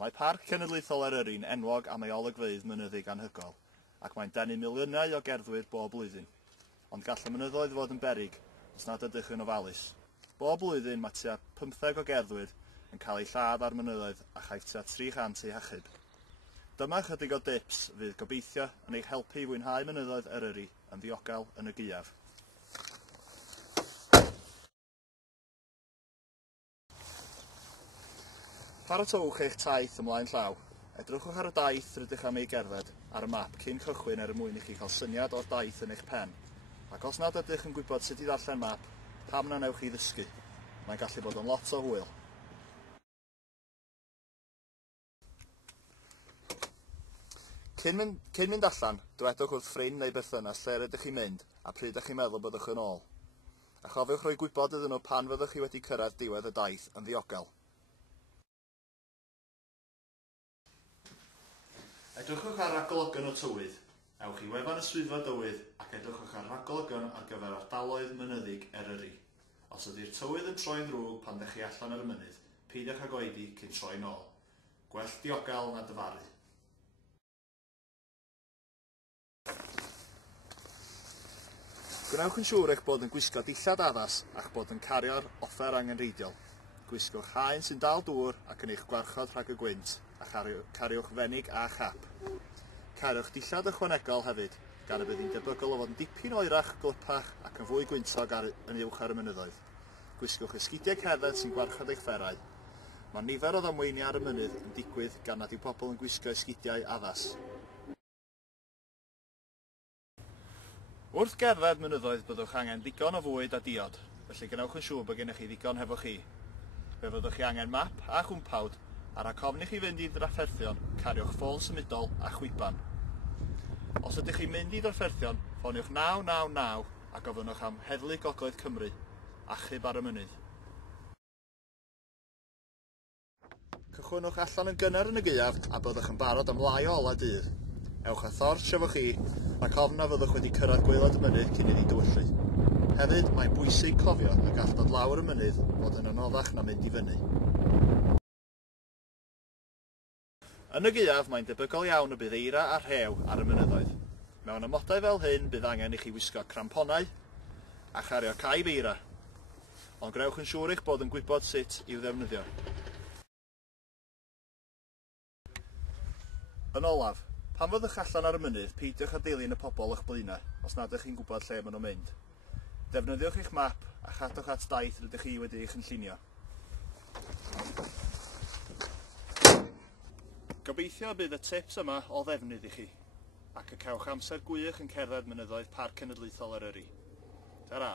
Mae Parc Cenedlaethol Eryri'n enwog am ei olygfeydd mynyddig anhygoel, ac mae'n denu miliynau o gerddwyr bob blwyddyn. Ond gall y mynyddoedd fod yn beryg os nad ydych yn ofalus. Bob blwyddyn mae tua 15 o gerddwyr yn cael eu lladd ar mynyddoedd a chaiff tua 300 eu hachub. Dyma ychydig o dips fydd gobeithio yn eich helpu i fwynhau mynyddoedd Eryri yn ddiogel yn y Gaeaf. Paratowch eich taith ymlaen llaw. Edrychwch ar y daith rydych am ei gerdded ar y map cyn cychwyn mwyn i chi cael syniad o'r daith yn eich pen. Ac os nad ydych yn gwybod sut i ddarllen map, pam na newch chi ddysgu. Mae'n gallu bod yn lot o hwyl. Cyn mynd allan, dywedwch wrth ffrind neu berthynas lle rydych chi'n mynd a pryd ydych chi'n meddwl byddwch yn ôl. A chofiwch roi gwybod iddyn nhw pan fyddwch chi wedi cyrraedd diwedd y daith yn ddiogel. Edrychwch ar ragolygon o tywydd. Ewch i wefan y swyddfa dywydd ac edrychwch ar ragolygon ar gyfer ardaloedd mynyddig Eryri. Os ydy'r tywydd yn troi'n ddrwg pan ddech chi allan ar y mynydd, peidiwch ag oedi cyn troi nôl. Gwell diogel na dyfaru. Gwnewch yn siŵr eich bod yn gwisgo dillad addas ac bod yn cario'r offer angenrheidiol. Gwisgwch haen sy'n dal dŵr ac yn eich gwarchod rhag y gwynt a cariwch fenig a chap. Cariwch dillad ychwanegol hefyd, gan y bydd hi'n debygol o fod yn dipyn oerach, glipach ac yn fwy gwyntog yn uwch ar y mynyddoedd. Gwisgwch esgidiau cerdded sy'n gwarchod eich fferau. Mae nifer o ddamweiniau ar y mynydd yn digwydd gan nad yw pobl yn gwisgo esgidiau addas. Wrth gerdded mynyddoedd byddwch angen ddigon o fwyd a diod, felly gwnewch yn siŵr bod gennych chi ddigon hefo chi. Fe fyddwch chi angen map a chwmpawd, a rhag ofn i chi fynd i drafferthion, cariwch ffôn symudol a chwiban. Os ydych chi'n mynd i drafferthion, ffoniwch 999 a gofynnwch am heddlu Gogledd Cymru, achub ar y mynydd. Cychwynnwch allan yn gynnar yn y Gaeaf a byddwch yn barod am lai o ola dydd. Ewch â thorch efo chi, ac ofn na fyddwch wedi cyrraedd gwaelod y mynydd cyn iddi dywyllu. Hefyd, mae'n bwysig cofio y gall dod lawr y mynydd fod yn anoddach na mynd i fyny. Yn y Gaeaf, mae'n debygol iawn y bydd eira a rhew ar y mynyddoedd. Mewn amodau fel hyn, bydd angen i chi wisgo cramponau a chario caib eira. Ond gnewch yn siŵr eich bod yn gwybod sut i'w ddefnyddio. Yn olaf, pan fyddwch allan ar y mynydd, peidiwch â dilyn y pobl o'ch blaenau os nad ydych chi'n gwybod lle maen nhw'n mynd. Defnyddiwch eich map a chadwch at daith rydych chi wedi eich cynllunio. Gobeithio bydd y tips yma o ddefnydd i chi, ac y cewch amser gwych yn cerdded mynyddoedd Parc Cenedlaethol Eryri. Tara!